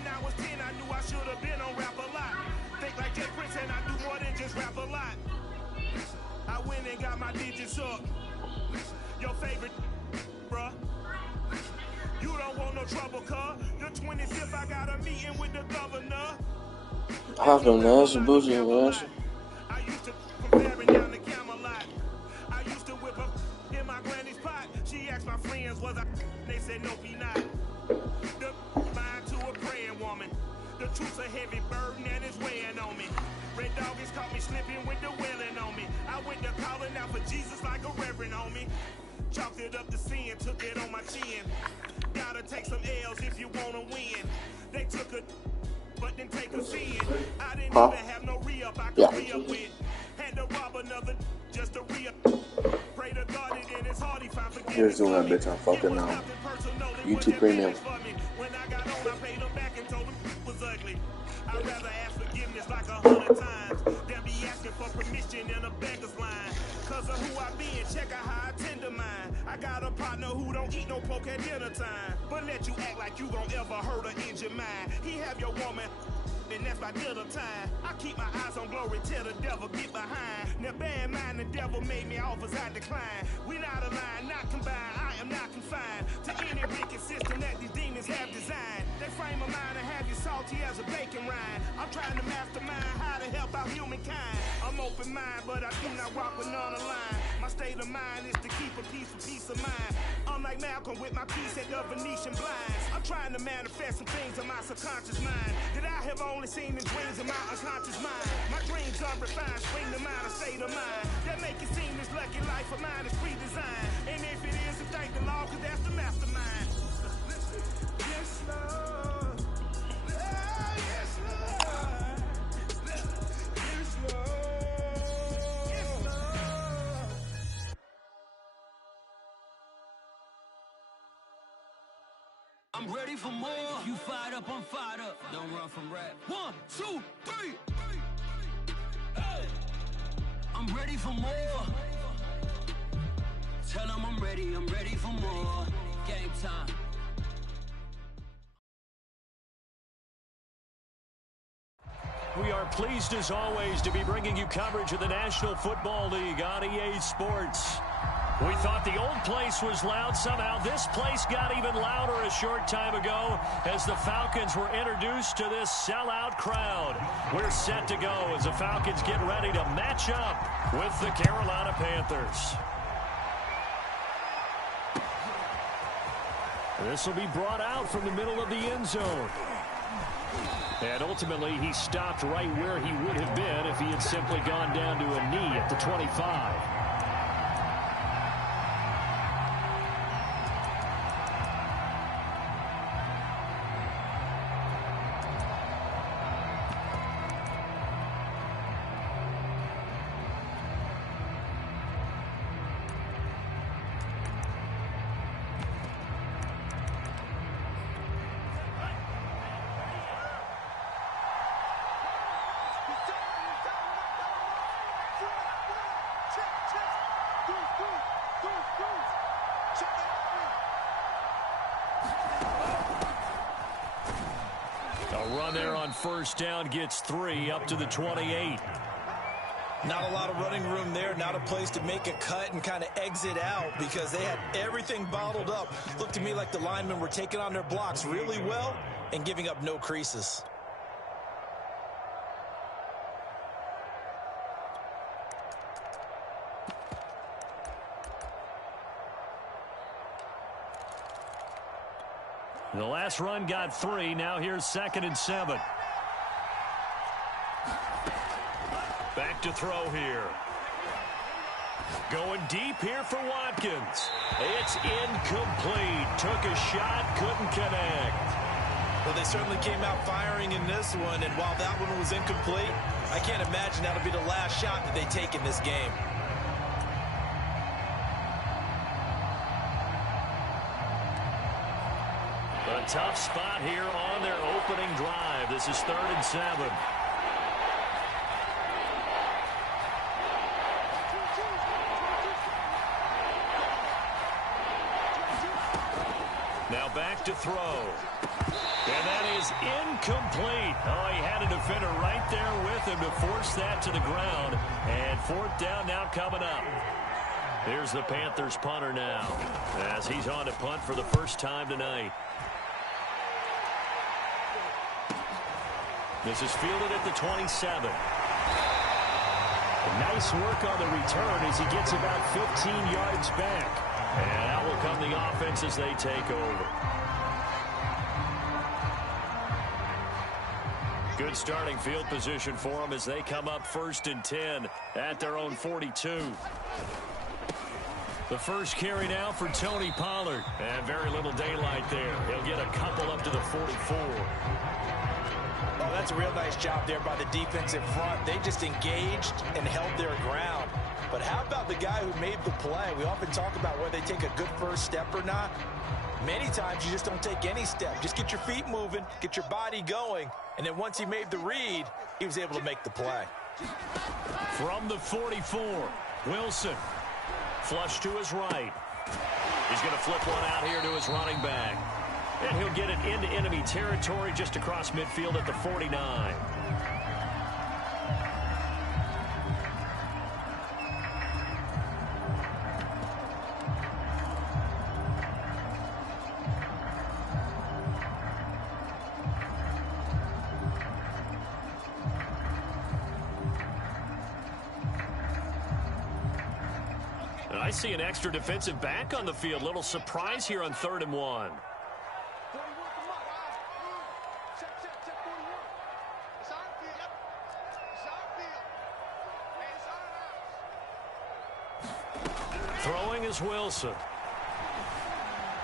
When I was 10, I knew I should have been on rap a lot. Think like Jay Prince and I do more than just rap a lot. I went and got my digits up. Your favorite, bruh. You don't want no trouble, cuz. The 25th, I got a meeting with the governor. How come that's a bougie, man? I used to compare down the Camelot. I used to whip up in my granny's pot. She asked my friends, was I? They said, no, be not. The mind to a praying woman. The truth's a heavy burden and it's weighing on me. Red doggies caught me slipping with the wailing on me. I went to calling out for Jesus like a reverend on me. Chalked it up to sin, took it on my chin. Gotta take some L's if you wanna win. They took a, but then take a sin. I didn't even have no re-up I could re-up with. Had to rob another just to re-up. Pray to God it in his heart he found forgiveness. Here's doing that bitch on fucking YouTube Premium. When I got on, I paid him back and told him it was ugly. I'd rather ask forgiveness like 100 times than be asking for permission in a beggar's line. Cause of who I be and check out how I tend to mine. I got a partner who don't eat no pork at dinner time, but let you act like you gon' ever hurt or injure mine. He have your woman, and that's by dinner time. I keep my eyes on glory till the devil get behind. Now bear in mind the devil made me offers I decline. We not aligned, not combined, I am not confined to any wicked system that these demons have designed. They frame a mind and have you salty as a bacon rind. I'm trying to mastermind how to help out humankind. I'm open mind, but I do not rock with none aligned. My state of mind is to keep a peace of mind. Unlike Malcolm with my peace at the Venetian blinds. I'm trying to manifest some things in my subconscious mind that I have only seen in dreams in my unconscious mind. My dreams are refined, spring to mind, a state of mind that make it seem this lucky life of mine is pre-designed. And if it is, then thank the Lord, cause that's the mastermind. Yes, Lord. Yes, Lord. Yes, Lord. Yes, Lord. I'm ready for more. You fired up, I'm fired up. Don't run from rap. 1, 2, 3. Hey. I'm ready for more. Tell them I'm ready for more. Game time. We are pleased as always to be bringing you coverage of the National Football League on EA Sports. We thought the old place was loud. Somehow this place got even louder a short time ago as the Falcons were introduced to this sellout crowd. We're set to go as the Falcons get ready to match up with the Carolina Panthers. This will be brought out from the middle of the end zone. And ultimately, he stopped right where he would have been if he had simply gone down to a knee at the 25. A run there on first down gets 3 up to the 28. Not a lot of running room there, not a place to make a cut and kind of exit out because they had everything bottled up. Looked to me like the linemen were taking on their blocks really well and giving up no creases. The last run got 3. Now here's 2nd and 7. Back to throw here. Going deep here for Watkins. It's incomplete. Took a shot, couldn't connect. Well, they certainly came out firing in this one, and while that one was incomplete, I can't imagine that'll be the last shot that they take in this game. A tough spot here on their opening drive. This is 3rd and 7. Now back to throw. And that is incomplete. Oh, he had a defender right there with him to force that to the ground. And fourth down now coming up. Here's the Panthers punter now as he's on to punt for the first time tonight. This is fielded at the 27. Nice work on the return as he gets about 15 yards back. And out will come the offense as they take over. Good starting field position for them as they come up 1st and 10 at their own 42. The first carry now for Tony Pollard. And very little daylight there. He'll get a couple up to the 44. Oh, that's a real nice job there by the defensive front. They just engaged and held their ground. But how about the guy who made the play? We often talk about whether they take a good first step or not. Many times you just don't take any step. Just get your feet moving, get your body going, and then once he made the read, he was able to make the play. From the 44, Wilson. Flush to his right. He's going to flip one out here to his running back. And he'll get it into enemy territory just across midfield at the 49. I see an extra defensive back on the field. Little surprise here on 3rd and 1. Throwing is Wilson.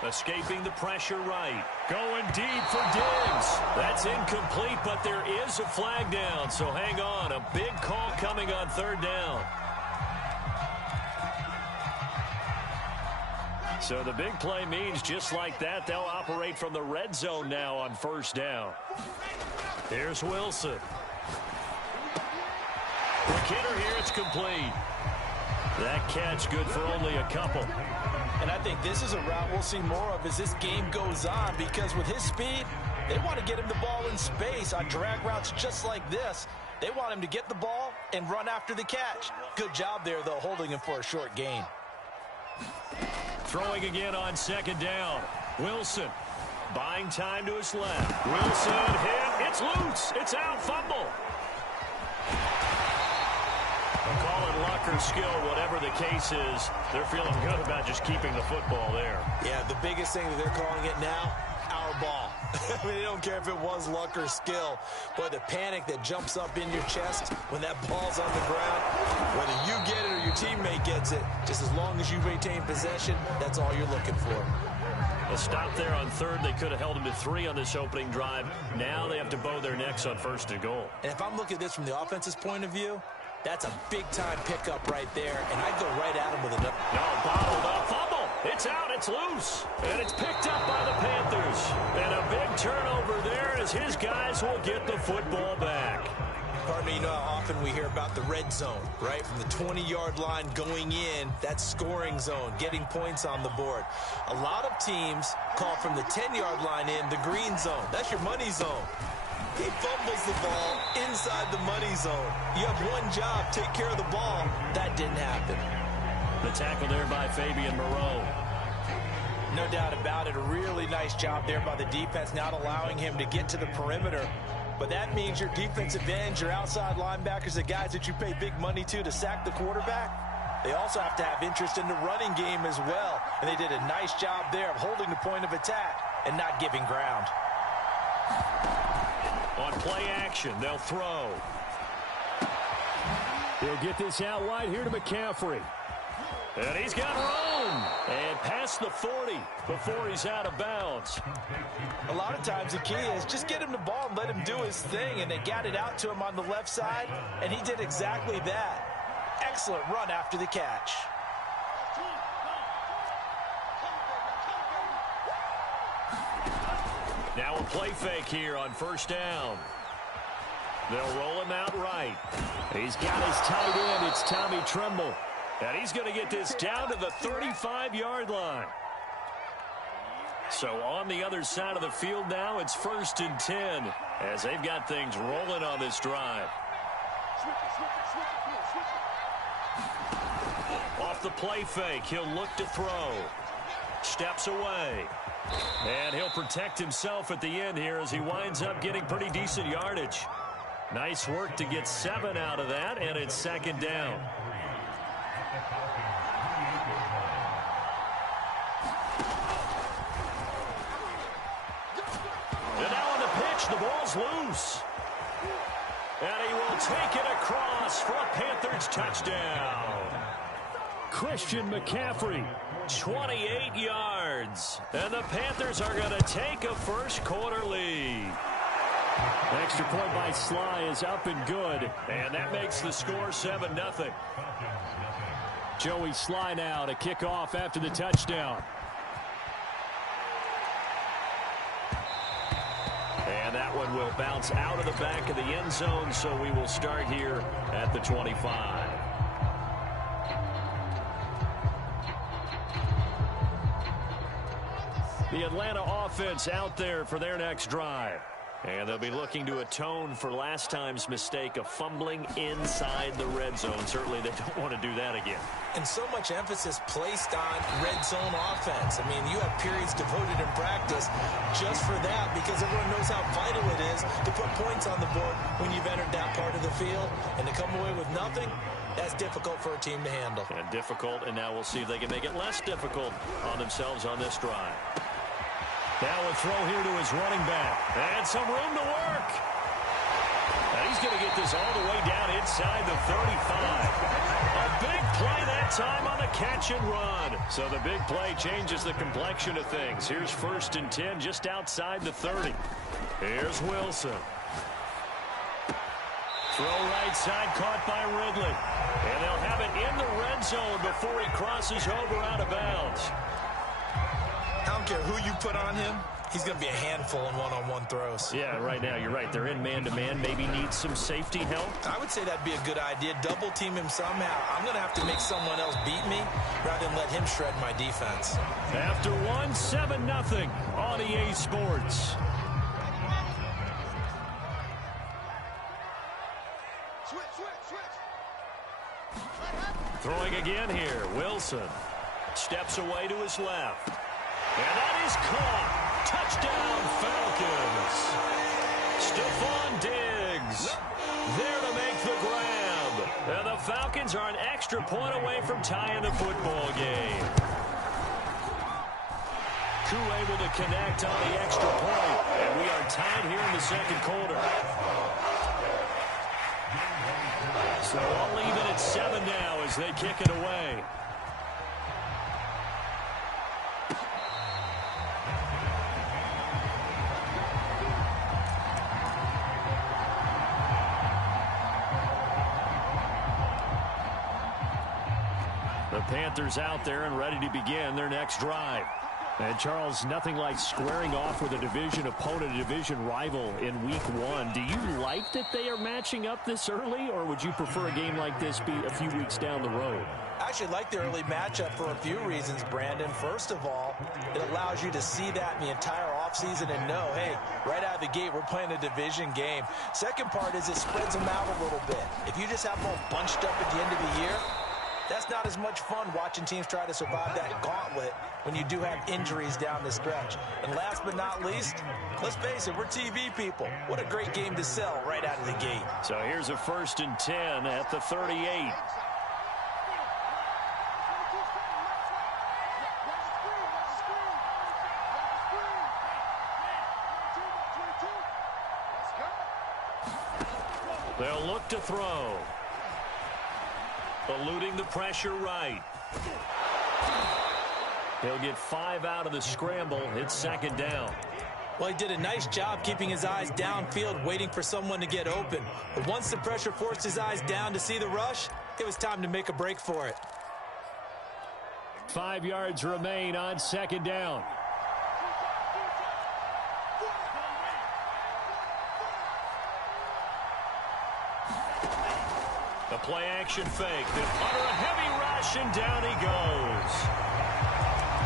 Escaping the pressure right. Going deep for Diggs. That's incomplete, but there is a flag down, so hang on. A big call coming on 3rd down. So the big play means just like that, they'll operate from the red zone now on 1st down. Here's Wilson. The kidder here, it's complete. That catch good for only a couple. And I think this is a route we'll see more of as this game goes on, because with his speed, they want to get him the ball in space on drag routes just like this. They want him to get the ball and run after the catch. Good job there, though, holding him for a short gain. Throwing again on 2nd down. Wilson buying time to his left. Wilson hit. It's loose. It's out. Fumble. I'll call it luck or skill, whatever the case is. They're feeling good about just keeping the football there. Yeah, the biggest thing that they're calling it now, our ball. I mean, they don't care if it was luck or skill, but the panic that jumps up in your chest when that ball's on the ground, whether you get it or your teammate gets it, just as long as you maintain possession, that's all you're looking for. A stop there on 3rd. They could have held him to 3 on this opening drive. Now they have to bow their necks on 1st and goal. And if I'm looking at this from the offense's point of view, that's a big-time pickup right there, and I'd go right at him with another. No, bottled up. Fumble. It's out. It's loose. And it's picked up by the Panthers. And a big turnover there as his guys will get the football back. Pardon me, you know how often we hear about the red zone, right? From the 20-yard line going in, that's scoring zone, getting points on the board. A lot of teams call from the 10-yard line in the green zone. That's your money zone. He fumbles the ball inside the money zone. You have one job, take care of the ball. That didn't happen. The tackle there by Fabian Moreau. No doubt about it. A really nice job there by the defense, not allowing him to get to the perimeter. But that means your defensive ends, your outside linebackers, the guys that you pay big money to sack the quarterback, they also have to have interest in the running game as well. And they did a nice job there of holding the point of attack and not giving ground. On play action, they'll throw. He'll get this out wide here to McCaffrey. And he's got room. And past the 40 before he's out of bounds. A lot of times the key is just get him the ball and let him do his thing. And they got it out to him on the left side, and he did exactly that. Excellent run after the catch. Now a play fake here on 1st down. They'll roll him out right. He's got his tight end. It's Tommy Tremble. And he's going to get this down to the 35-yard line. So on the other side of the field now, it's 1st and 10 as they've got things rolling on this drive. Off the play fake, he'll look to throw. Steps away. And he'll protect himself at the end here as he winds up getting pretty decent yardage. Nice work to get 7 out of that, and it's 2nd down. And now on the pitch, the ball's loose. And he will take it across for a Panthers touchdown. Christian McCaffrey, 28 yards. And the Panthers are going to take a first-quarter lead. Extra point by Sly is up and good. And that makes the score 7-0. Joey Sly now to kick off after the touchdown. And that one will bounce out of the back of the end zone, so we will start here at the 25. The Atlanta offense out there for their next drive. And they'll be looking to atone for last time's mistake of fumbling inside the red zone. Certainly they don't want to do that again. And so much emphasis placed on red zone offense. I mean, you have periods devoted in practice just for that because everyone knows how vital it is to put points on the board when you've entered that part of the field. And to come away with nothing, that's difficult for a team to handle. And difficult, and now we'll see if they can make it less difficult on themselves on this drive. Now a throw here to his running back. And some room to work. And he's going to get this all the way down inside the 35. A big play that time on the catch and run. So the big play changes the complexion of things. Here's 1st and 10 just outside the 30. Here's Wilson. Throw right side caught by Ridley. And they'll have it in the red zone before he crosses over out of bounds. I don't care who you put on him. He's going to be a handful in one-on-one throws. Yeah, right now, you're right. They're in man-to-man. Maybe need some safety help. I would say that'd be a good idea. Double team him somehow. I'm going to have to make someone else beat me rather than let him shred my defense. After 7-0 on EA Sports. Throwing again here. Wilson steps away to his left. And that is caught. Touchdown, Falcons. Stephon Diggs there to make the grab. And the Falcons are an extra point away from tying the football game. Koo able to connect on the extra point. And we are tied here in the 2nd quarter. So all even at 7 now as they kick it away. The Panthers out there and ready to begin their next drive. And Charles, nothing like squaring off with a division opponent, a division rival in week 1. Do you like that they are matching up this early, or would you prefer a game like this be a few weeks down the road? I actually like the early matchup for a few reasons, Brandon. First of all, it allows you to see that in the entire offseason and know, hey, right out of the gate, we're playing a division game. Second part is it spreads them out a little bit. If you just have them all bunched up at the end of the year, that's not as much fun watching teams try to survive that gauntlet when you do have injuries down the stretch. And last but not least, let's face it, we're TV people. What a great game to sell right out of the gate. So here's a 1st and 10 at the 38. They'll look to throw. Eluding the pressure right. He'll get 5 out of the scramble. It's 2nd down. Well, he did a nice job keeping his eyes downfield, waiting for someone to get open. But once the pressure forced his eyes down to see the rush, it was time to make a break for it. 5 yards remain on 2nd down. The play action fake. Then under a heavy rush, and down he goes.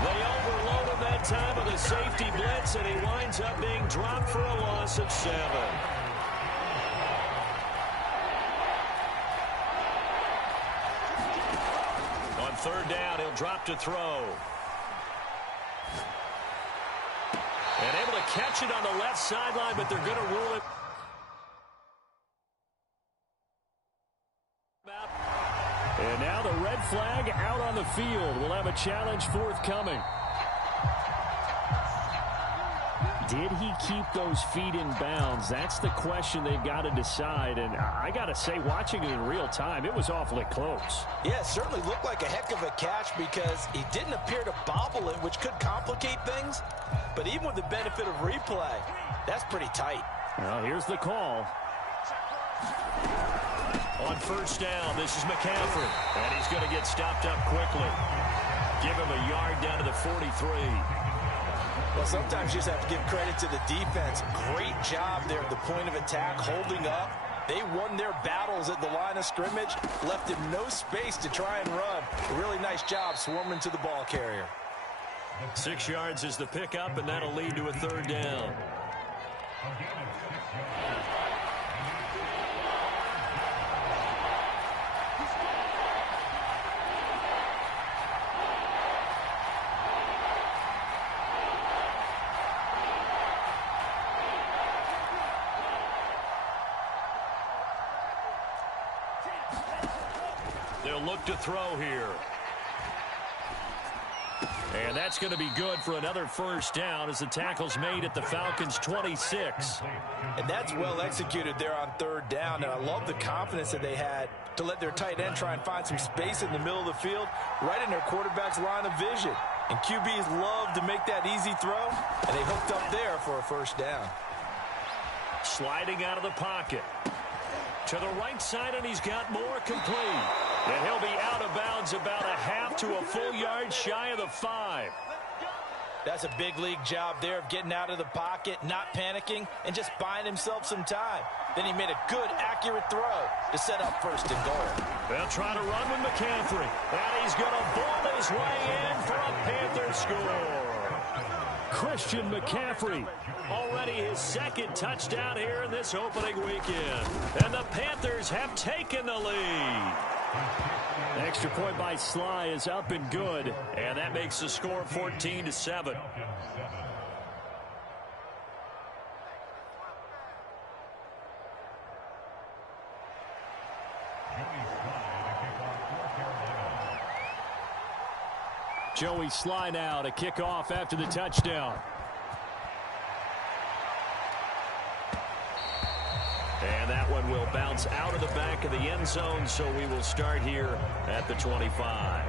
They overload him that time with a safety blitz, and he winds up being dropped for a loss of 7. On 3rd down, he'll drop to throw. And able to catch it on the left sideline, but they're going to rule it. And now the red flag out on the field. We'll have a challenge forthcoming. Did he keep those feet in bounds? That's the question they've got to decide. And I got to say, watching it in real time, it was awfully close. Yeah, it certainly looked like a heck of a catch because he didn't appear to bobble it, which could complicate things. But even with the benefit of replay, that's pretty tight. Well, here's the call. On 1st down, this is McCaffrey. And he's going to get stopped up quickly. Give him a yard down to the 43. Well, sometimes you just have to give credit to the defense. Great job there at the point of attack, holding up. They won their battles at the line of scrimmage, left him no space to try and run. A really nice job swarming to the ball carrier. 6 yards is the pickup, and that'll lead to a 3rd down. They'll look to throw here. And that's going to be good for another 1st down as the tackle's made at the Falcons' 26. And that's well executed there on 3rd down. And I love the confidence that they had to let their tight end try and find some space in the middle of the field, right in their quarterback's line of vision. And QBs love to make that easy throw, and they hooked up there for a 1st down. Sliding out of the pocket. To the right side, and he's got more complete. And he'll be out of bounds about a half to a full yard shy of the 5. That's a big league job there of getting out of the pocket, not panicking, and just buying himself some time. Then he made a good, accurate throw to set up 1st and goal. They'll try to run with McCaffrey. And he's going to ball his way in for a Panther score. Christian McCaffrey, already his 2nd touchdown here in this opening weekend. And the Panthers have taken the lead. Extra point by Sly is up and good. And that makes the score 14-7. Joey Sly now to kick off after the touchdown. And that one will bounce out of the back of the end zone, so we will start here at the 25.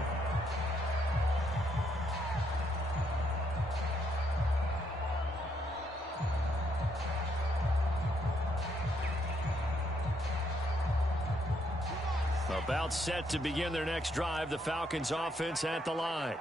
About set to begin their next drive, the Falcons offense at the line.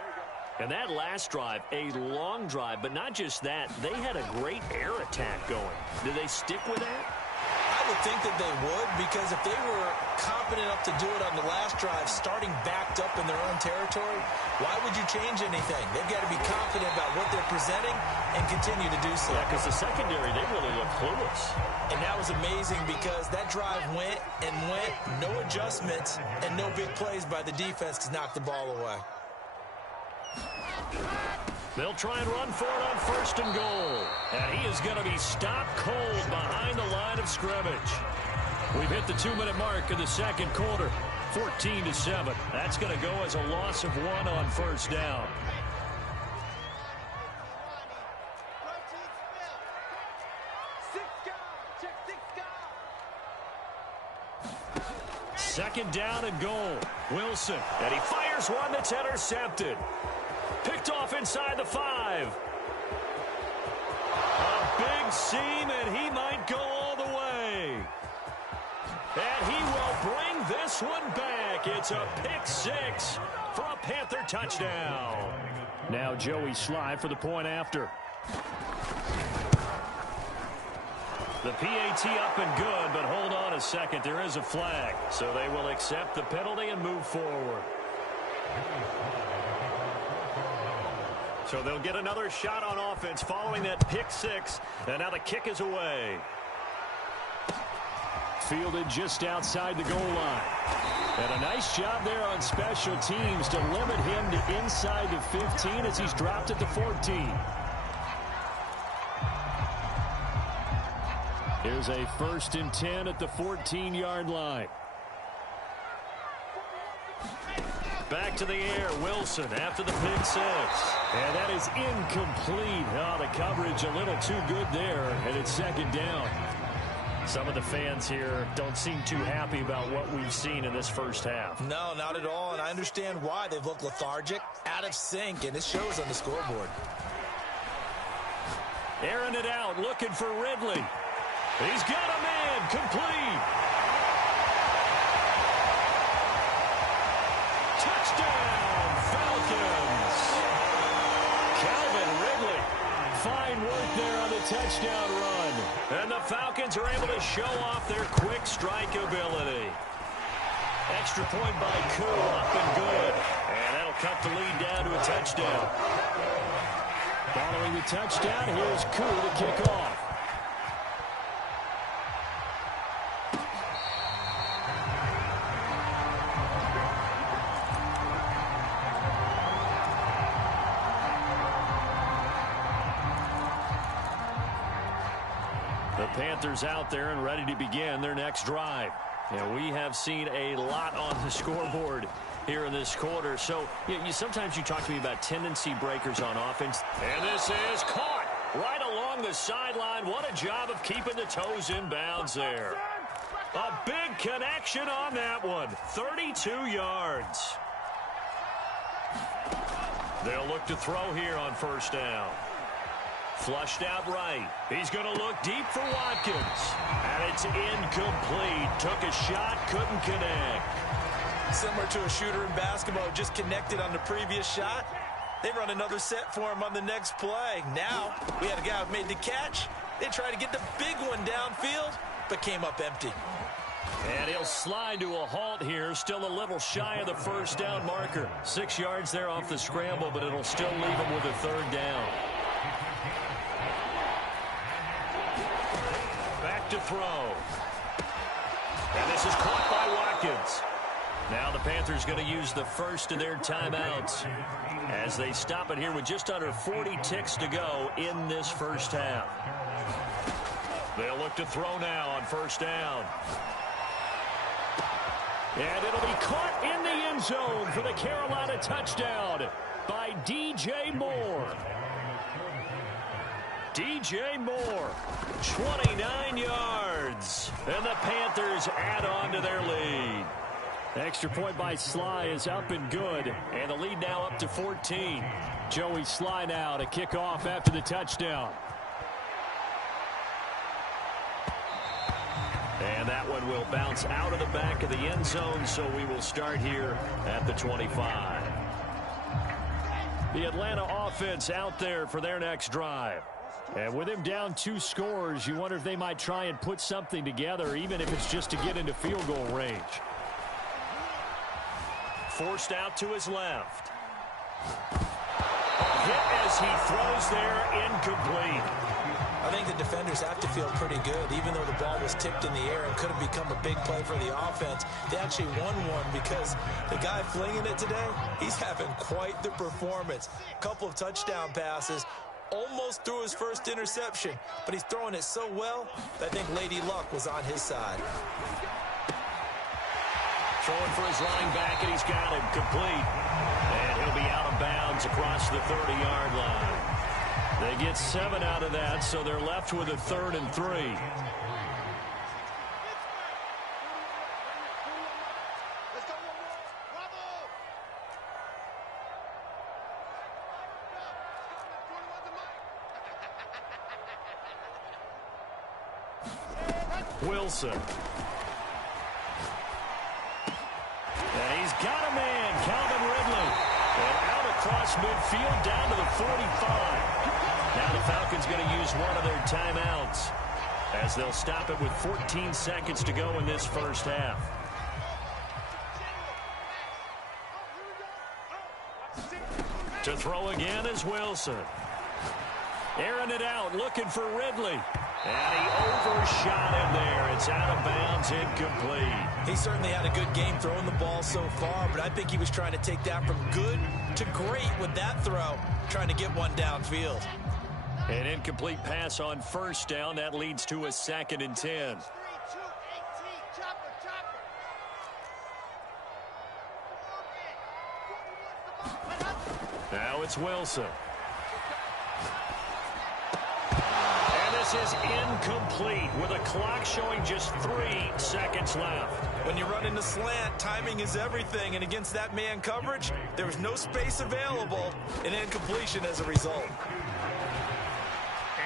And that last drive, a long drive, but not just that, they had a great air attack going. Do they stick with that? I would think that they would, because if they were confident enough to do it on the last drive, starting backed up in their own territory, why would you change anything? They've got to be confident about what they're presenting and continue to do so. Yeah, because the secondary, they really look clueless. And that was amazing because that drive went and went, no adjustments, and no big plays by the defense to knock the ball away. They'll try and run for it on 1st and goal. And he is going to be stopped cold behind the line of scrimmage. We've hit the 2-minute mark in the 2nd quarter. 14-7. That's going to go as a loss of 1 on 1st down. Second down and goal. Wilson. And he fires one that's intercepted. Picked off inside the 5. A big seam, and he might go all the way. And he will bring this one back. It's a pick 6 for a Panther touchdown. Now Joey Sly for the point after. The PAT up and good, but hold on a second. There is a flag. So they will accept the penalty and move forward. So they'll get another shot on offense following that pick six. And now the kick is away. Fielded just outside the goal line. And a nice job there on special teams to limit him to inside the 15 as he's dropped at the 14. Here's a 1st and 10 at the 14-yard line. Back to the air, Wilson after the pick six. And that is incomplete. Oh, the coverage a little too good there, and it's 2nd down. Some of the fans here don't seem too happy about what we've seen in this first half. No, not at all, and I understand why. They've looked lethargic, out of sync, and it shows on the scoreboard. Airing it out, looking for Ridley. He's got a man, complete. Touchdown, Falcons. Calvin Ridley. Fine work there on the touchdown run. And the Falcons are able to show off their quick strike ability. Extra point by Koo, up and good. And that'll cut the lead down to a touchdown. Following the touchdown, here's Koo to kick off. The Panthers out there and ready to begin their next drive. And we have seen a lot on the scoreboard here in this quarter. So sometimes you talk to me about tendency breakers on offense. And this is caught right along the sideline. What a job of keeping the toes in bounds there. A big connection on that one. 32 yards. They'll look to throw here on 1st down. Flushed out right. He's going to look deep for Watkins. And it's incomplete. Took a shot, couldn't connect. Similar to a shooter in basketball, just connected on the previous shot. They run another set for him on the next play. Now, we had a guy who made the catch. They tried to get the big one downfield, but came up empty. And he'll slide to a halt here. Still a little shy of the 1st down marker. 6 yards there off the scramble, but it'll still leave him with a 3rd down. To throw. And this is caught by Watkins. Now the Panthers going to use the first of their timeouts as they stop it here with just under 40 ticks to go in this first half. They'll look to throw now on 1st down. And it'll be caught in the end zone for the Carolina touchdown by DJ Moore. DJ Moore, 29 yards. And the Panthers add on to their lead. Extra point by Sly is up and good. And the lead now up to 14. Joey Sly now to kick off after the touchdown. And that one will bounce out of the back of the end zone, so we will start here at the 25. The Atlanta offense out there for their next drive. And with him down 2 scores, you wonder if they might try and put something together, even if it's just to get into field goal range. Forced out to his left. Hit as he throws there, incomplete. I think the defenders have to feel pretty good. Even though the ball was tipped in the air and could have become a big play for the offense, they actually won one because the guy flinging it today, he's having quite the performance. A couple of touchdown passes. Almost threw his first interception, but he's throwing it so well that I think Lady Luck was on his side. Throwing for his linebacker, and he's got him complete. And he'll be out of bounds across the 30-yard line. They get 7 out of that, so they're left with a 3rd and 3. Wilson. And he's got a man, Calvin Ridley. And out across midfield down to the 45. Now the Falcons going to use one of their timeouts as they'll stop it with 14 seconds to go in this first half. To throw again is Wilson. Airing it out, looking for Ridley. And he overshot him there. It's out of bounds, incomplete. He certainly had a good game throwing the ball so far, but I think he was trying to take that from good to great with that throw, trying to get one downfield. An incomplete pass on first down. That leads to a 2nd and 10. Now it's Wilson. And this is incomplete with a clock showing just 3 seconds left. When you run into slant, timing is everything, and against that man coverage, there was no space available, and incompletion as a result.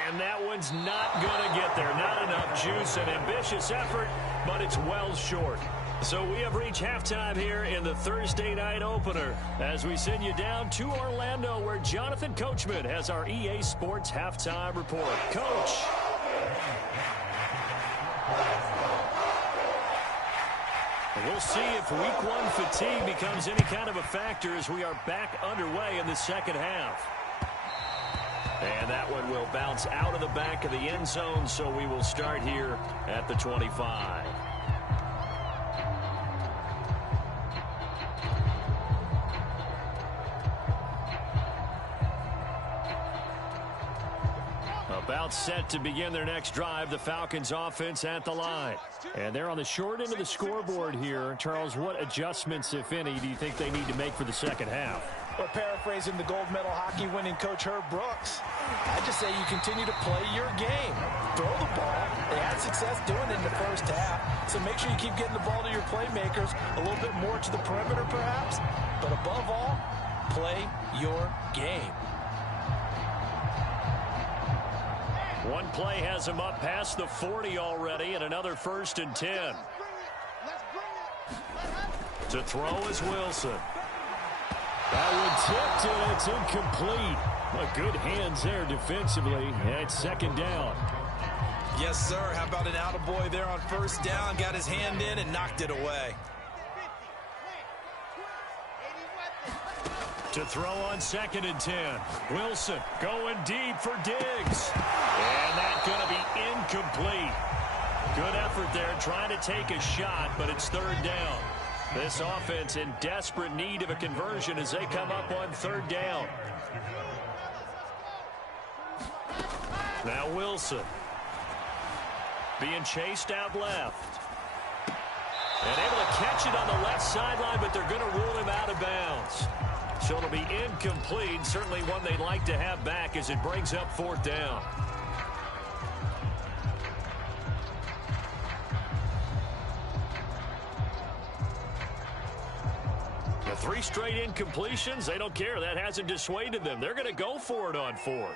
And that one's not going to get there. Not enough juice. An ambitious effort, but it's well short. So we have reached halftime here in the Thursday night opener as we send you down to Orlando where Jonathan Coachman has our EA Sports halftime report. Coach. We'll see if week 1 fatigue becomes any kind of a factor as we are back underway in the second half. And that one will bounce out of the back of the end zone, so we will start here at the 25. About set to begin their next drive, the Falcons offense at the line. And they're on the short end of the scoreboard here. Charles, what adjustments, if any, do you think they need to make for the second half? Or paraphrasing the gold medal hockey winning coach Herb Brooks, I just say you continue to play your game. Throw the ball. They had success doing it in the first half, so make sure you keep getting the ball to your playmakers, a little bit more to the perimeter perhaps, but above all, play your game. One play has him up past the 40 already, and another 1st and 10. To throw is Wilson. That one tipped, and it's incomplete. Well, good hands there defensively, and it's 2nd down. Yes, sir. How about an attaboy there on 1st down? Got his hand in and knocked it away. To throw on 2nd and 10. Wilson going deep for Diggs. And that's going to be incomplete. Good effort there trying to take a shot, but it's 3rd down. This offense in desperate need of a conversion as they come up on 3rd down. Now Wilson. Being chased out left. And able to catch it on the left sideline, but they're going to rule him out of bounds. So it'll be incomplete. Certainly one they'd like to have back as it brings up 4th down. The 3 straight incompletions, they don't care. That hasn't dissuaded them. They're going to go for it on 4th.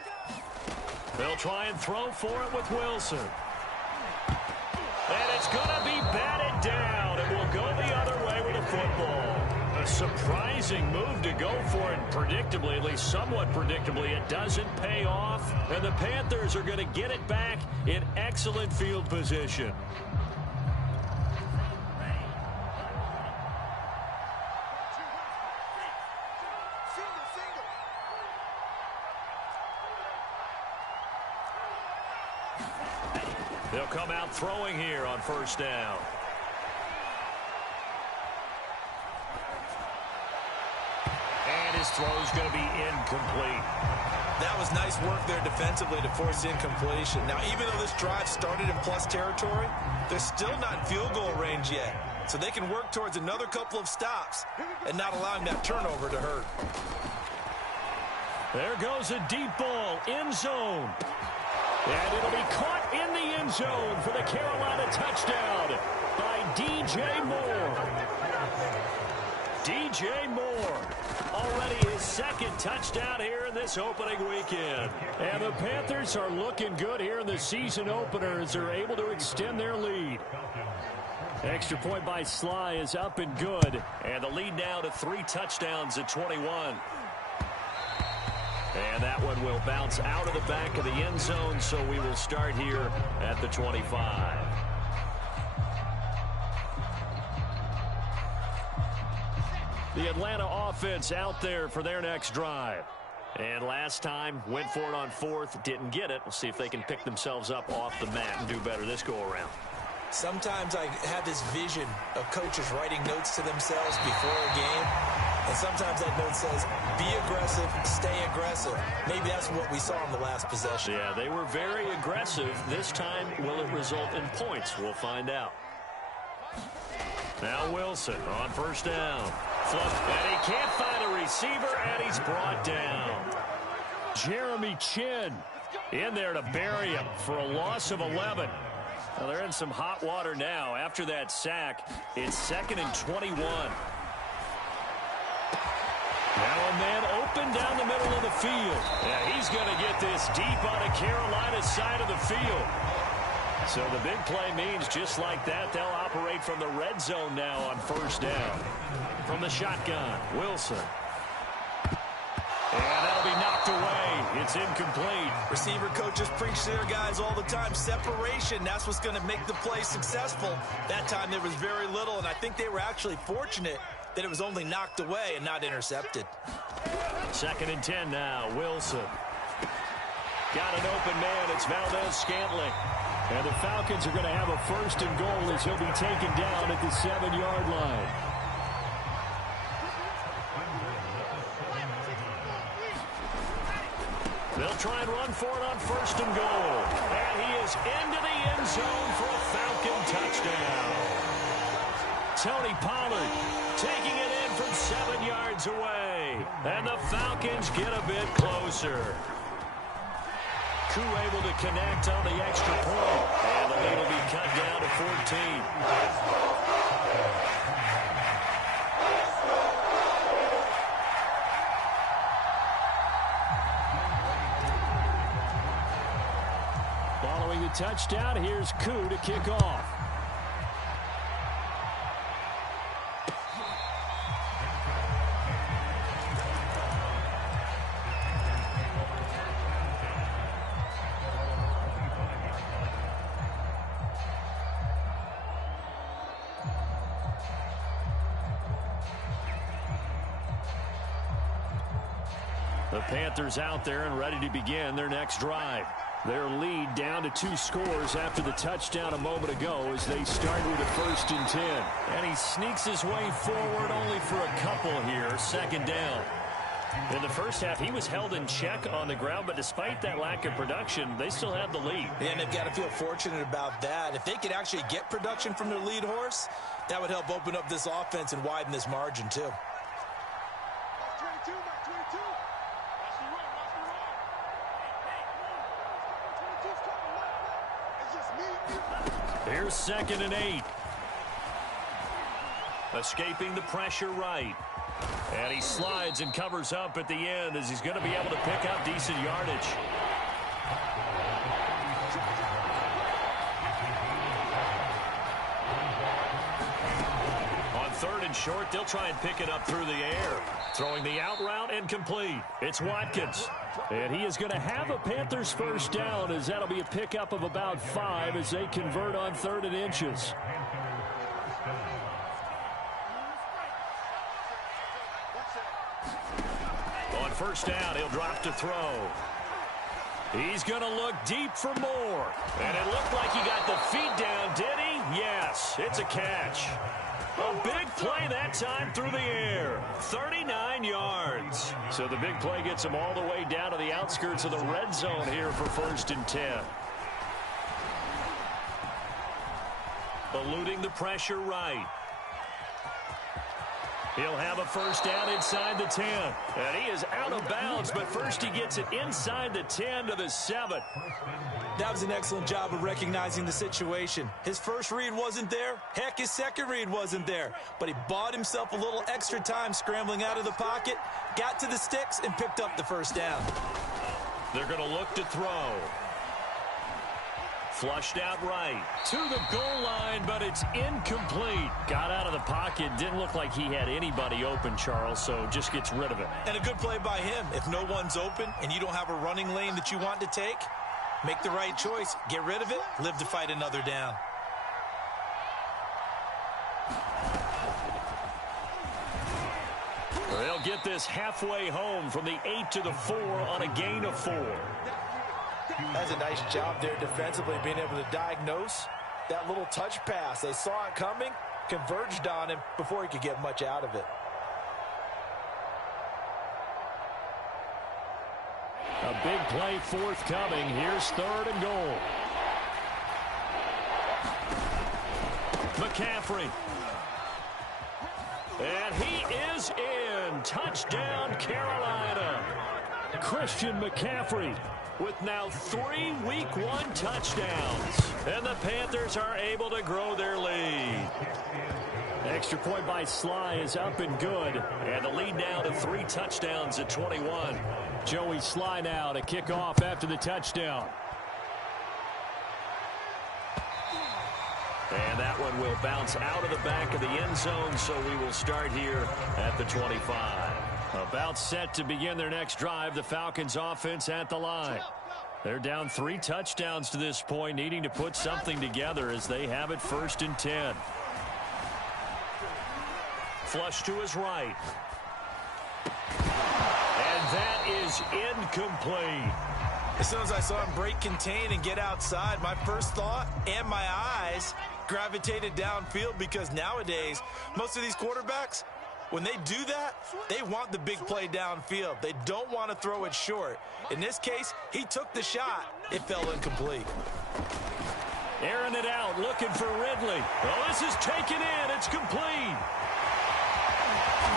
They'll try and throw for it with Wilson. And it's going to be batted down. It will go the other way with the football. A surprising move to go for it predictably, at least somewhat predictably. It doesn't pay off, and the Panthers are going to get it back in excellent field position. They'll come out throwing here on 1st down. And his throw's going to be incomplete. That was nice work there defensively to force incompletion. Now, even though this drive started in plus territory, they're still not in field goal range yet. So they can work towards another couple of stops and not allowing that turnover to hurt. There goes a deep ball, end zone. And it'll be caught in the end zone for the Carolina touchdown by DJ Moore. DJ Moore, already his 2nd touchdown here in this opening weekend. And the Panthers are looking good here in the season opener as they're able to extend their lead. Extra point by Sly is up and good. And the lead now to 3 touchdowns at 21. And that one will bounce out of the back of the end zone, so we will start here at the 25. The Atlanta offense out there for their next drive. And last time, went for it on fourth, didn't get it. We'll see if they can pick themselves up off the mat and do better this go-around. Sometimes I have this vision of coaches writing notes to themselves before a game. And sometimes that note says, be aggressive, stay aggressive. Maybe that's what we saw in the last possession. Yeah, they were very aggressive. This time, will it result in points? We'll find out. Now Wilson on first down. And he can't find a receiver, and he's brought down. Jeremy Chinn in there to bury him for a loss of 11. Now they're in some hot water now. After that sack, it's 2nd and 21. Now a man open down the middle of the field. Yeah, he's going to get this deep on a Carolina side of the field. So the big play means just like that, they'll operate from the red zone now on first down. From the shotgun, Wilson. And that'll be knocked away. It's incomplete. Receiver coaches preach to their guys all the time. Separation, that's what's going to make the play successful. That time there was very little, and I think they were actually fortunate that it was only knocked away and not intercepted. 2nd and 10 now, Wilson. Got an open man, it's Valdez-Scantling. And the Falcons are going to have a 1st and goal as he'll be taken down at the 7-yard line. They'll try and run for it on 1st and goal. And he is into the end zone for a Falcon touchdown. Tony Pollard taking it in from 7 yards away. And the Falcons get a bit closer. Koo able to connect on the extra point. And the lead will be cut down to 14. Following the touchdown, here's Koo to kick off. The Panthers out there and ready to begin their next drive. Their lead down to 2 scores after the touchdown a moment ago as they start with a 1st and 10. And he sneaks his way forward only for a couple here. 2nd down. In the first half, he was held in check on the ground, but despite that lack of production, they still have the lead. And they've got to feel fortunate about that. If they could actually get production from their lead horse, that would help open up this offense and widen this margin too. Here's 2nd and 8. Escaping the pressure right. And he slides and covers up at the end as he's going to be able to pick up decent yardage. On 3rd and short, they'll try and pick it up through the air. Throwing the out route and complete. It's Watkins. And he is going to have a Panthers 1st down as that'll be a pickup of about 5 as they convert on 3rd and inches. On 1st down, he'll drop to throw. He's going to look deep for more. And it looked like he got the feet down, did he? Yes, it's a catch. A big play that time through the air. 39 yards. So the big play gets him all the way down to the outskirts of the red zone here for 1st and 10. Eluding the pressure right. He'll have a 1st down inside the 10. And he is out of bounds, but first he gets it inside the 10 to the 7. That was an excellent job of recognizing the situation. His first read wasn't there. Heck, his second read wasn't there. But he bought himself a little extra time scrambling out of the pocket, got to the sticks, and picked up the 1st down. They're going to look to throw. Flushed out right to the goal line, but it's incomplete. Got out of the pocket. Didn't look like he had anybody open, Charles, so just gets rid of it. And a good play by him. If no one's open and you don't have a running lane that you want to take, make the right choice. Get rid of it. Live to fight another down. they'll get this halfway home from the 8 to the 4 on a gain of 4. That's a nice job there defensively, being able to diagnose that little touch pass. They saw it coming, converged on him before he could get much out of it. A big play forthcoming. Here's 3rd and goal. McCaffrey. And he is in. Touchdown, Carolina. Christian McCaffrey with now 3 Week 1 touchdowns. And the Panthers are able to grow their lead. Extra point by Sly is up and good. And the lead now to 3 touchdowns at 21. Joey Sly now to kick off after the touchdown. And that one will bounce out of the back of the end zone, so we will start here at the 25. About set to begin their next drive, the Falcons offense at the line. They're down 3 touchdowns to this point, needing to put something together as they have it 1st and 10. Flush to his right. And that is incomplete. As soon as I saw him break contain and get outside, my first thought and my eyes gravitated downfield, because nowadays, most of these quarterbacks, when they do that, they want the big play downfield. They don't want to throw it short. In this case, he took the shot. It fell incomplete. Airing it out, looking for Ridley. Oh, this is taken in. It's complete.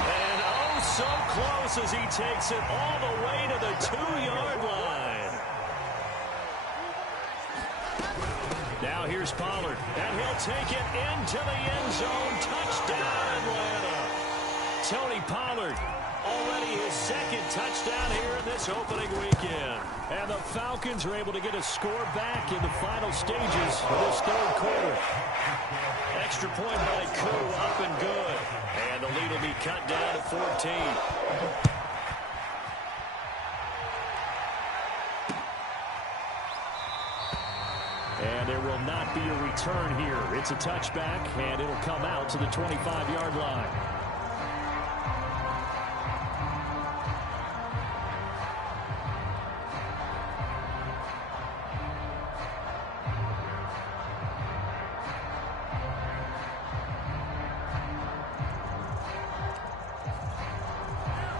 And oh, so close as he takes it all the way to the 2-yard line. Now here's Pollard, and he'll take it into the end zone. Touchdown, Atlanta. Tony Pollard, already his 2nd touchdown here in this opening weekend. And the Falcons are able to get a score back in the final stages of this 3rd quarter. Extra point by Koo, up and good. And the lead will be cut down to 14. And there will not be a return here. It's a touchback, and it'll come out to the 25-yard line.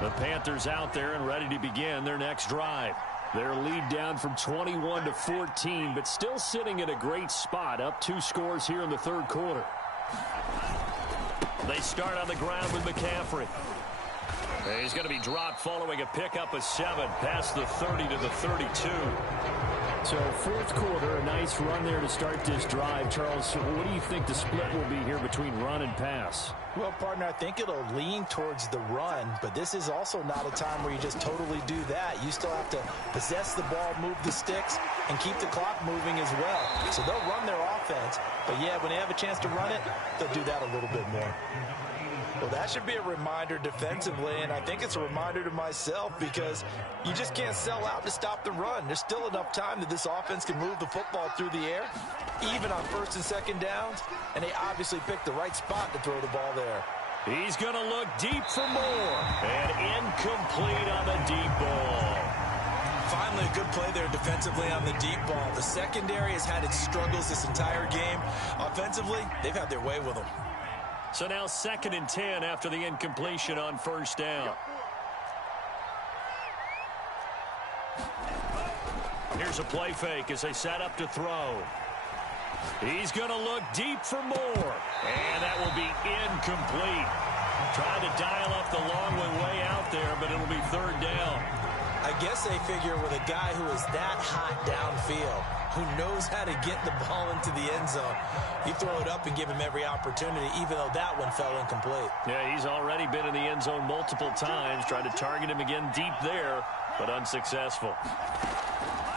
The Panthers out there and ready to begin their next drive. Their lead down from 21 to 14, but still sitting at a great spot, up 2 scores here in the 3rd quarter. They start on the ground with McCaffrey. He's going to be dropped following a pickup of 7 past the 30 to the 32. So 4th quarter, a nice run there to start this drive. Charles, what do you think the split will be here between run and pass? Well, partner, I think it'll lean towards the run, but this is also not a time where you just totally do that. You still have to possess the ball, move the sticks, and keep the clock moving as well. So they'll run their offense, but yeah, when they have a chance to run it, they'll do that a little bit more. Well, that should be a reminder defensively, and I think it's a reminder to myself, because you just can't sell out to stop the run. There's still enough time that this offense can move the football through the air, even on 1st and 2nd downs, and they obviously picked the right spot to throw the ball there. He's going to look deep for more, and incomplete on the deep ball. Finally, a good play there defensively on the deep ball. The secondary has had its struggles this entire game. Offensively, they've had their way with them. So now 2nd and 10 after the incompletion on 1st down. Here's a play fake as they set up to throw. He's going to look deep for more. And that will be incomplete. Trying to dial up the long way out there, but it'll be 3rd down. I guess they figure with a guy who is that hot downfield, who knows how to get the ball into the end zone, you throw it up and give him every opportunity, even though that one fell incomplete. Yeah, he's already been in the end zone multiple times, tried to target him again deep there, but unsuccessful.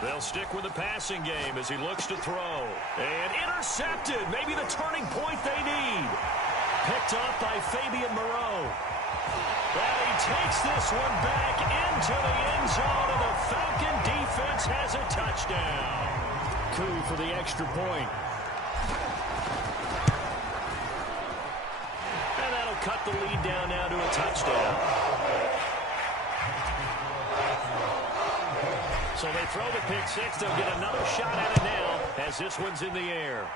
They'll stick with the passing game as he looks to throw. And intercepted, maybe the turning point they need. Picked off by Fabian Moreau. And he takes this one back into the end zone, and the Falcon defense has a touchdown. Koo for the extra point. And that'll cut the lead down now to a touchdown. So they throw the pick six. They'll get another shot at it now as this one's in the air.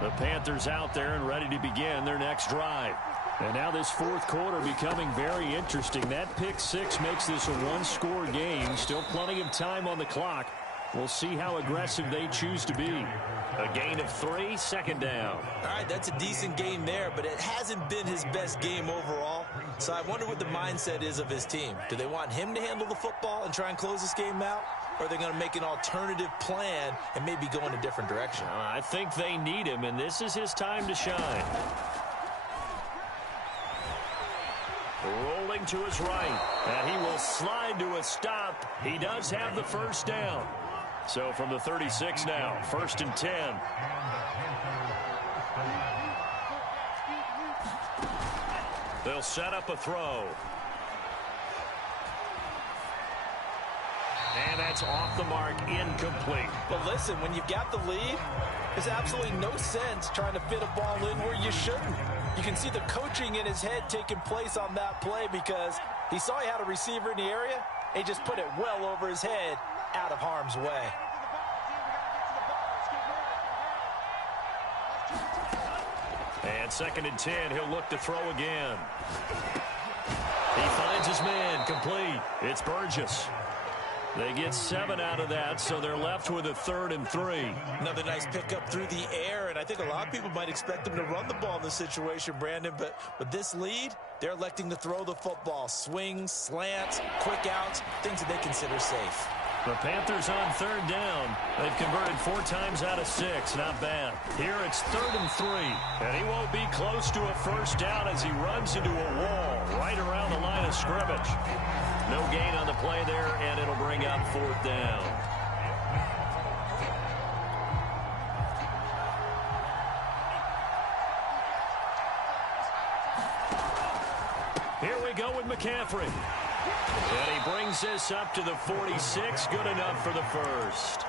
The Panthers out there and ready to begin their next drive. And now this fourth quarter becoming very interesting. That pick six makes this a one-score game. Still plenty of time on the clock. We'll see how aggressive they choose to be. A gain of 3, second down. All right, that's a decent game there, but it hasn't been his best game overall. So I wonder what the mindset is of his team. Do they want him to handle the football and try and close this game out? Or are they going to make an alternative plan and maybe go in a different direction? I think they need him, and this is his time to shine. Rolling to his right, and he will slide to a stop. He does have the first down. So from the 36 now, 1st and 10. They'll set up a throw. And that's off the mark, incomplete. But listen, when you've got the lead, there's absolutely no sense trying to fit a ball in where you shouldn't. You can see the coaching in his head taking place on that play because he saw he had a receiver in the area. He just put it well over his head, out of harm's way. And 2nd and 10, he'll look to throw again. He finds his man, complete. It's Burgess. They get 7 out of that, so they're left with a 3rd and 3. Another nice pickup through the air, and I think a lot of people might expect them to run the ball in this situation, Brandon, but with this lead, they're electing to throw the football. Swings, slants, quick outs, things that they consider safe. The Panthers on 3rd down. They've converted 4 times out of 6. Not bad. Here it's 3rd and 3. And he won't be close to a first down as he runs into a wall right around the line of scrimmage. No gain on the play there, and it'll bring up 4th down. Here we go with McCaffrey. And he brings this up to the 46. Good enough for the first.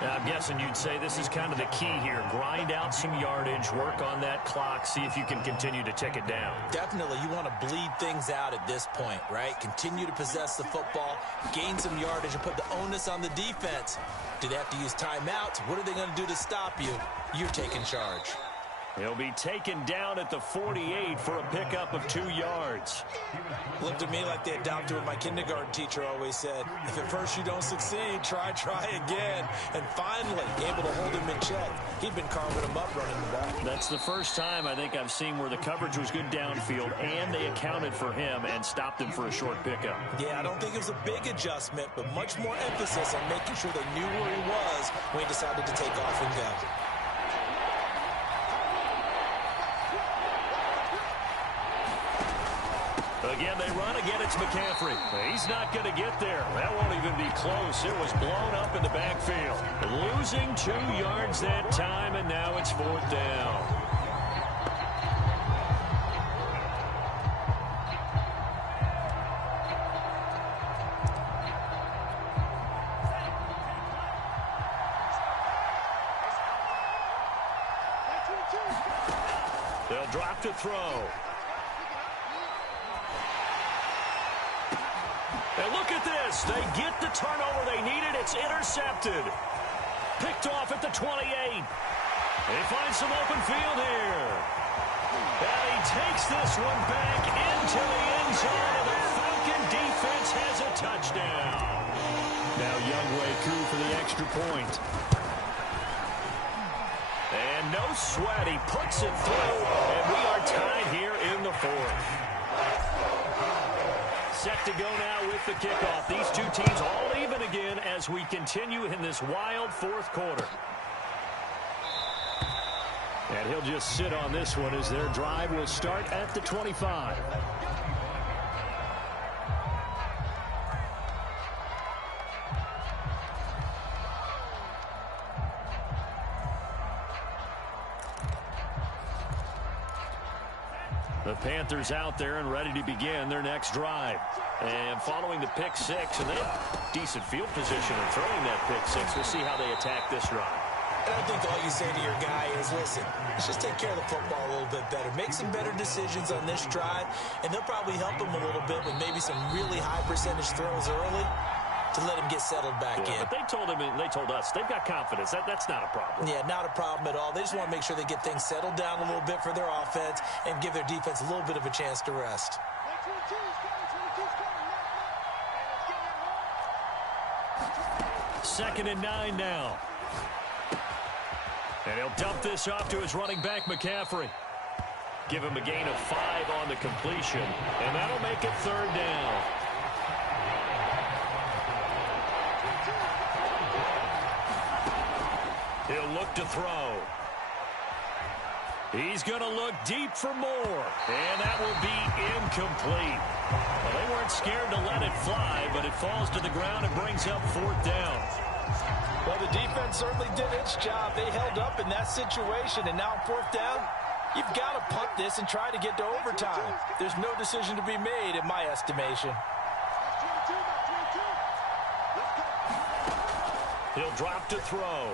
Now, I'm guessing you'd say this is kind of the key here. Grind out some yardage, work on that clock, see if you can continue to tick it down. Definitely. You want to bleed things out at this point, right? Continue to possess the football, gain some yardage, and put the onus on the defense. Do they have to use timeouts? What are they going to do to stop you? You're taking charge. He'll be taken down at the 48 for a pickup of 2 yards. Looked at me like they adopted what my kindergarten teacher always said. If at first you don't succeed, try again. And finally, able to hold him in check. He'd been carving him up running the ball. That's the first time I think I've seen where the coverage was good downfield and they accounted for him and stopped him for a short pickup. Yeah, I don't think it was a big adjustment, but much more emphasis on making sure they knew where he was when he decided to take off and go. Again, they run. Again, it's McCaffrey. He's not going to get there. That won't even be close. It was blown up in the backfield. Losing 2 yards that time, and now it's 4th down. They'll drop to throw. And look at this. They get the turnover they needed. It's intercepted. Picked off at the 28. They find some open field here. And he takes this one back into the end zone, and the Falcon defense has a touchdown. Now Younghoe Koo for the extra point. And no sweat. He puts it through, and we are tied here in the 4th. Set to go now with the kickoff. These two teams all even again as we continue in this wild 4th quarter. And he'll just sit on this one as their drive will start at the 25. The Panthers out there and ready to begin their next drive. And following the pick six, and they have decent field position in throwing that pick six. We'll see how they attack this drive. And I think all you say to your guy is, listen, let's just take care of the football a little bit better. Make some better decisions on this drive, and they'll probably help him a little bit with maybe some really high percentage throws early to let him get settled back in. But they told him, and they told us, they've got confidence. That's not a problem. Yeah, not a problem at all. They just want to make sure they get things settled down a little bit for their offense and give their defense a little bit of a chance to rest. Second and 9 now. And he'll dump this off to his running back, McCaffrey. Give him a gain of 5 on the completion, and that'll make it third down. He'll look to throw. He's going to look deep for more, and that will be incomplete. Well, they weren't scared to let it fly, but it falls to the ground and brings up fourth down. Well, the defense certainly did its job. They held up in that situation, and now fourth down, you've got to punt this and try to get to overtime. There's no decision to be made in my estimation. He'll drop to throw.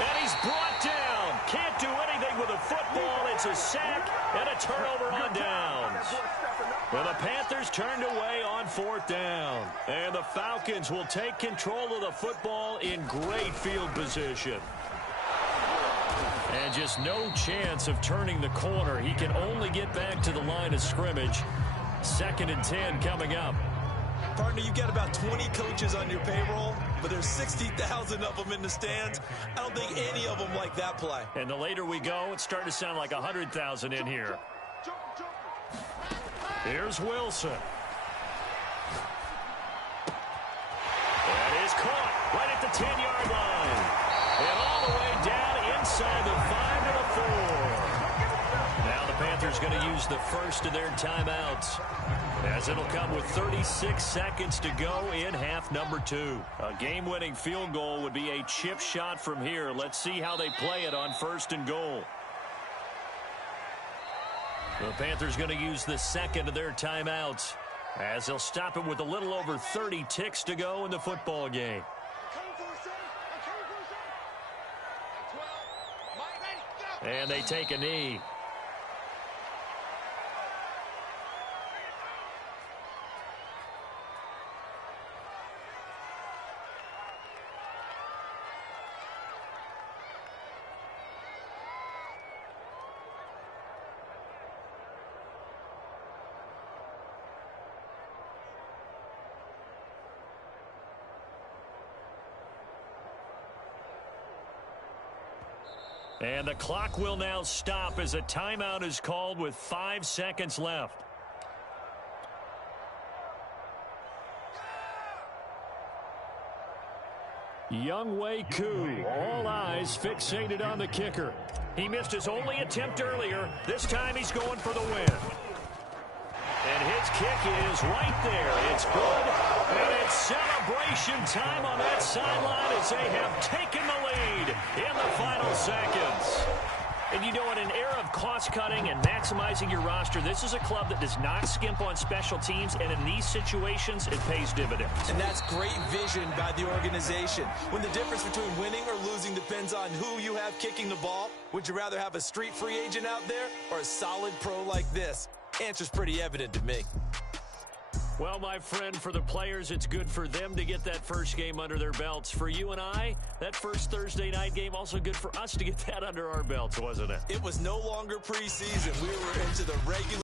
And he's brought down. Can't do anything with a football. It's a sack and a turnover on downs. Well, the Panthers turned away on fourth down. And the Falcons will take control of the football in great field position. And just no chance of turning the corner. He can only get back to the line of scrimmage. 2nd and 10 coming up. Partner, you've got about 20 coaches on your payroll, but there's 60,000 of them in the stands. I don't think any of them like that play. And the later we go, it's starting to sound like 100,000 in here. Here's Wilson. That is caught right at the 10-yard line. And all the way down inside the 5 to the 4. Now the Panthers going to use the first of their timeouts, as it'll come with 36 seconds to go in half number 2. A game-winning field goal would be a chip shot from here. Let's see how they play it on 1st and goal. The Panthers going to use the second of their timeouts, as they'll stop it with a little over 30 ticks to go in the football game. And they take a knee. And the clock will now stop as a timeout is called with 5 seconds left. Younghoe Koo, all eyes fixated on the kicker. He missed his only attempt earlier. This time he's going for the win. And his kick is right there. It's good. And it's celebration time on that sideline as they have taken the lead in the final seconds. And you know, in an era of cost-cutting and maximizing your roster, this is a club that does not skimp on special teams, and in these situations, it pays dividends. And that's great vision by the organization. When the difference between winning or losing depends on who you have kicking the ball, would you rather have a street free agent out there or a solid pro like this? Answer's pretty evident to me. Well, my friend, for the players, it's good for them to get that first game under their belts. For you and I, that first Thursday night game, also good for us to get that under our belts, wasn't it? It was no longer preseason. We were into the regular